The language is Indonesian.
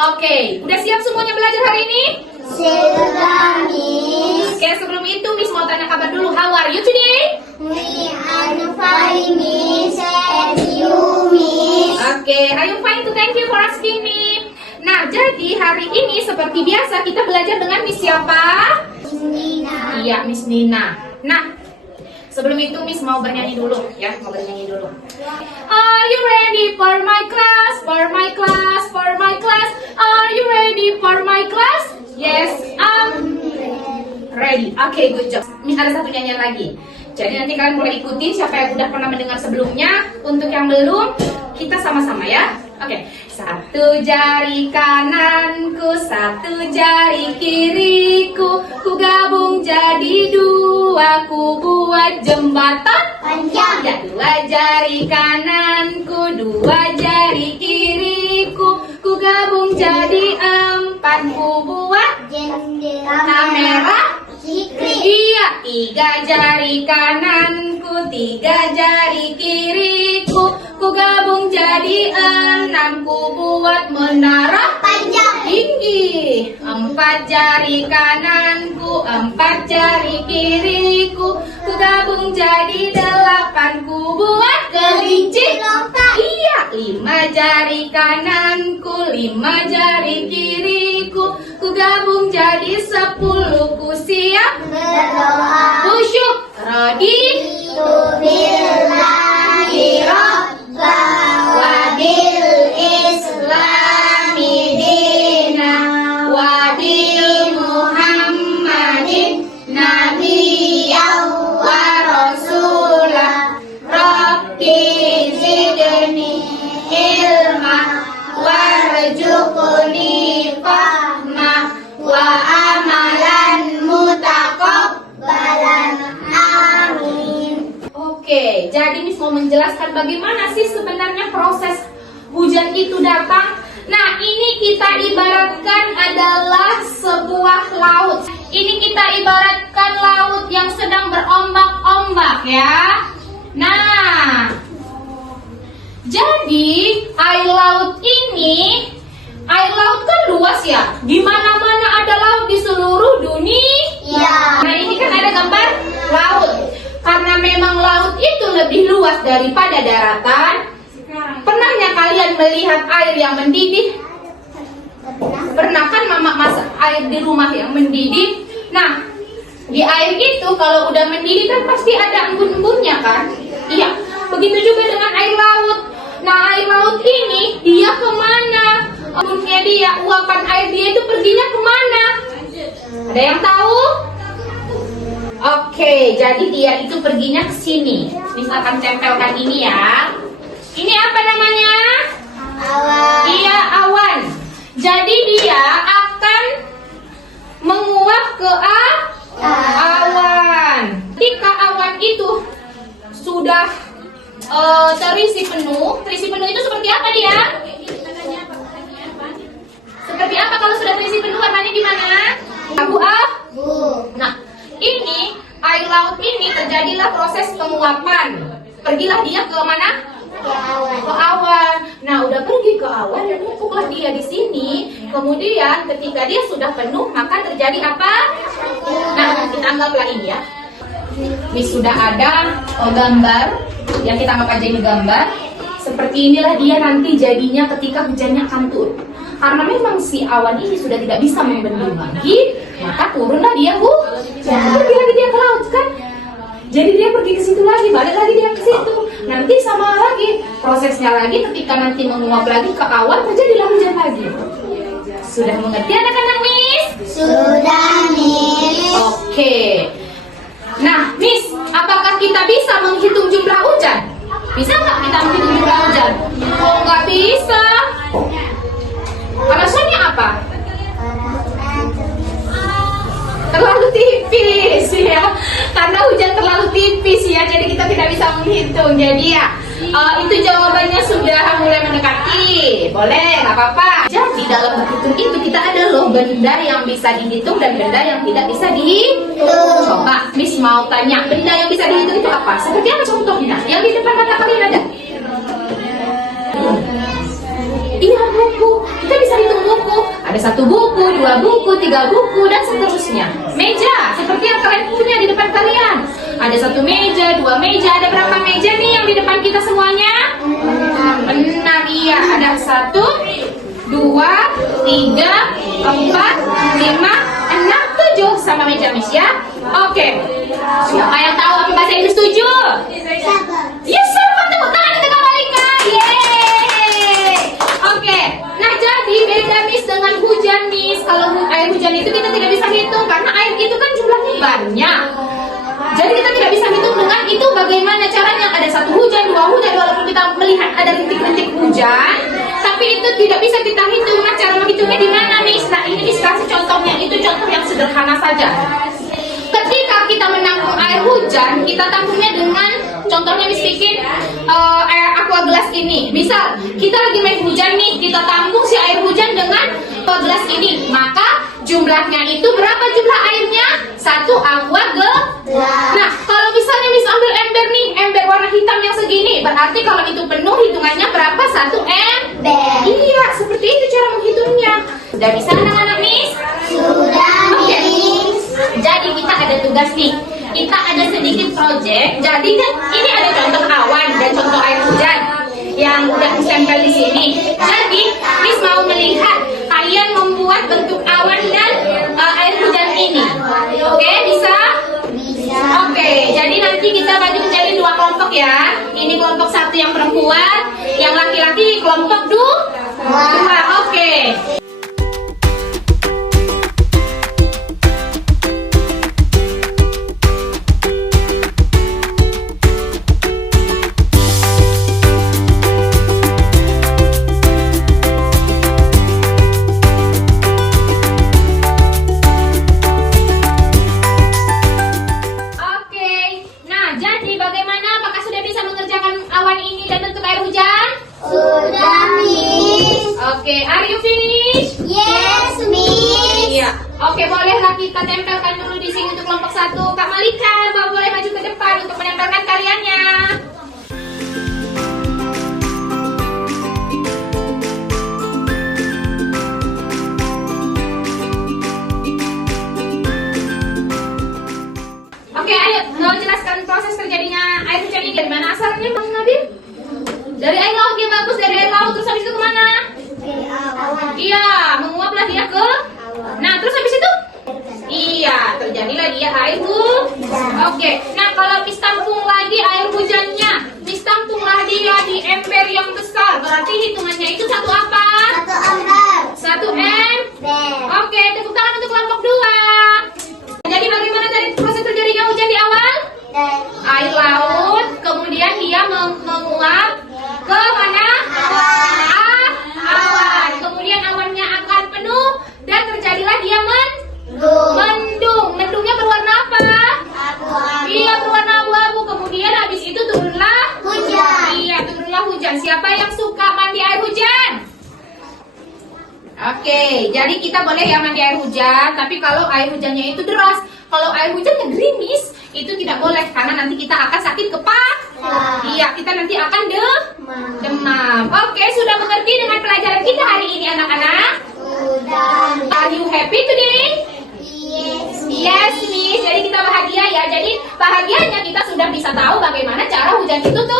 Oke, udah siap semuanya belajar hari ini? Sudah, Miss. Oke, sebelum itu Miss mau tanya kabar dulu. How are you today? We are fine, Miss. And you, Miss. Oke, I'm fine too. Thank you for asking me. Nah, jadi hari ini seperti biasa kita belajar dengan Miss siapa? Nina. Iya, Miss Nina. Nah, sebelum itu Miss mau bernyanyi dulu ya, mau bernyanyi dulu. Are you ready for my class? For my class, for my class. Are you ready for my class? Yes, I'm ready. Oke, good job. Miss ada satu nyanyian lagi. Jadi nanti kalian boleh ikuti siapa yang udah pernah mendengar sebelumnya. Untuk yang belum, kita sama-sama ya. Oke. Satu jari kananku, satu jari kiriku, ku gabung jadi dua, ku buat jembatan Panjang. ya. Dua jari kananku, dua jari kiriku, ku gabung jadi empat, ku buat Jendela kamera. Secret. Iya, tiga jari kananku, tiga jari kiriku, ku gabung jadi enam, ku buat menara Panjang. tinggi. Empat jari kananku, empat jari kiriku, ku gabung jadi delapan, ku buat kelinci. Lompat. Iya, lima jari kananku, lima jari kiriku, ku gabung jadi 10, ku siap Berdoa. khusyuk. Ready? Bismillahi Wadil Islami Dina Wadi Muhammadin Nabiyyan wa Rasulah Rabbi zidni ilma warzuqni fahma wa amalan mutaqabbalan amin. Oke, jadi Miss mau menjelaskan bagaimana sih sebenarnya proses hujan itu datang. Nah, ini kita ibaratkan adalah sebuah laut. Ini kita ibaratkan laut yang sedang berombak-ombak ya. Nah, jadi air laut kan luas ya. Di mana-mana ada laut di seluruh dunia. Ya. Nah, ini kan ada gambar laut. Karena memang laut itu lebih luas daripada daratan. Pernahnya kalian melihat air yang mendidih? Pernah kan mama masak air di rumah yang mendidih? Nah, di air itu kalau udah mendidih kan pasti ada embun-embunnya kan? Iya, begitu juga dengan air laut. Nah, air laut ini dia kemana? Embunnya dia, uapan air dia itu perginya kemana? Ada yang tahu? Oke, jadi dia itu perginya ke sini. Misalkan tempelkan ini ya. Ini apa namanya? Awan. Iya, awan. Jadi dia akan menguap ke awan. Ketika awan itu sudah terisi penuh itu seperti apa dia? Seperti apa kalau sudah terisi penuh, warnanya gimana? Abu-abu. Nah, ini air laut ini terjadilah proses penguapan. Pergilah dia ke mana? Ke awan. Nah, udah pergi ke awan dan numpuklah dia di sini. Kemudian ketika dia sudah penuh, maka terjadi apa? Nah, kita anggaplah ini ya. Miss sudah ada gambar. Ya, kita anggap aja ini gambar. Seperti inilah dia nanti jadinya ketika hujannya akan turun. Karena memang si awan ini sudah tidak bisa membendung lagi, maka turunlah dia pergi lagi dia ke laut kan. Jadi dia pergi ke situ lagi, balik lagi dia ke situ. Nanti sama lagi prosesnya lagi ketika nanti menguap lagi ke awan, terjadilah hujan lagi. Sudah mengerti anak-anak Miss? Sudah, Miss. Oke. Nah, Miss, apakah kita bisa menghitung jumlah hujan? Bisa nggak kita menghitung jumlah hujan? Oh, nggak bisa. Alasannya apa? Terlalu tipis ya. Karena hujan terlalu tipis ya, jadi kita tidak bisa menghitung. Jadi ya, itu jawabannya sudah mulai mendekati. Boleh, nggak apa-apa. Jadi dalam berhitung itu kita ada loh benda yang bisa dihitung dan benda yang tidak bisa dihitung. Coba Miss mau tanya, benda yang bisa dihitung itu apa? Seperti apa contohnya? Yang di depan mata kalian ada? Iya, buku. Kita bisa hitung buku. Ada 1 buku, 2 buku, 3 buku, dan seterusnya. Meja, seperti yang kalian punya di depan kalian. Ada 1 meja, 2 meja. Ada berapa meja nih yang di depan kita semuanya? 6, iya. Ada 1, 2, 3, 4, 5, 6, 7 sama meja Miss ya. Oke. Siapa yang tahu apa bahasa Inggris 7? Yes, siapa? Tepuk tangan untuk Malika. Yeay. Oke. Nah, jadi beda Miss dengan hujan Miss. Kalau air hujan itu kita tidak bisa hitung karena air itu kan jumlahnya banyak. Jadi kita tidak bisa hitung dengan itu bagaimana caranya. Ada 1 hujan, 2 hujan, walaupun kita melihat ada rintik-rintik hujan, tapi itu tidak bisa kita hitung. Nah, cara menghitungnya di mana, Miss? Nah, ini Miss kasih contohnya. Itu contoh yang sederhana saja. Ketika kita menampung air hujan, kita tampungnya dengan contohnya Miss bikin air aqua gelas ini. Misal kita lagi main hujan nih, kita tampung si air hujan dengan gelas ini. Maka jumlahnya itu berapa jumlah airnya? 1 aqua gelas. Nah, kalau misalnya Miss ambil ember nih, ember warna hitam yang segini, berarti kalau itu penuh hitungannya berapa? 1 ember. Iya, seperti itu cara menghitungnya. Sudah bisa anak-anak Miss? Sudah, Miss. Jadi kita ada tugas nih. Kita ada sedikit project. Jadi kan ini ada contoh awan dan contoh air hujan yang udah ditempel di sini. Jadi Miss mau melihat kalian membuat bentuk awan dan air hujan ini. Oke, bisa? Bisa. Oke, jadi nanti kita bagi menjadi 2 kelompok ya. Ini kelompok 1 yang perempuan, yang laki-laki kelompok 2. Oke. Oke, are you finished? Yes, Miss. Iya. Oke, bolehlah kita tempelkan dulu di sini untuk kelompok 1. Kak Malika, boleh maju ke depan untuk menempelkan karyannya. Oke, ayo mau jelaskan proses terjadinya air hujan ini. Dari mana asalnya, Bang Nabil? Dari air laut ya, bagus. Dari air laut, terus habis itu kemana? Iya, menguaplah dia ke. Nah, terus habis itu? Iya, terjadilah dia air hujan. Oke, nah kalau Miss tampung lagi air hujannya, Miss tampunglah dia di ember yang besar. Berarti hitungannya itu 1 apa? 1 ember. Oke, tepuk tangan untuk kelompok 2. Jadi bagaimana tadi proses terjadinya hujan di awal? Air laut, kemudian dia menguap ke mana? Awan. Kemudian awannya akan penuh dan terjadilah dia mendung. Mendungnya berwarna apa? Iya, berwarna abu-abu. Kemudian habis itu turunlah Hujan. Iya, turunlah hujan. Siapa yang suka mandi air hujan? Oke, jadi kita boleh ya mandi air hujan, tapi kalau air hujannya itu deras. Kalau air hujannya gerimis, itu tidak boleh karena nanti kita akan sakit kepala. Iya, kita nanti akan demam. Oke, sudah mengerti dengan pelajaran kita hari ini anak-anak? Are you happy today? Yes, Miss. Jadi kita bahagia ya. Jadi bahagianya kita sudah bisa tahu bagaimana cara hujan itu tuh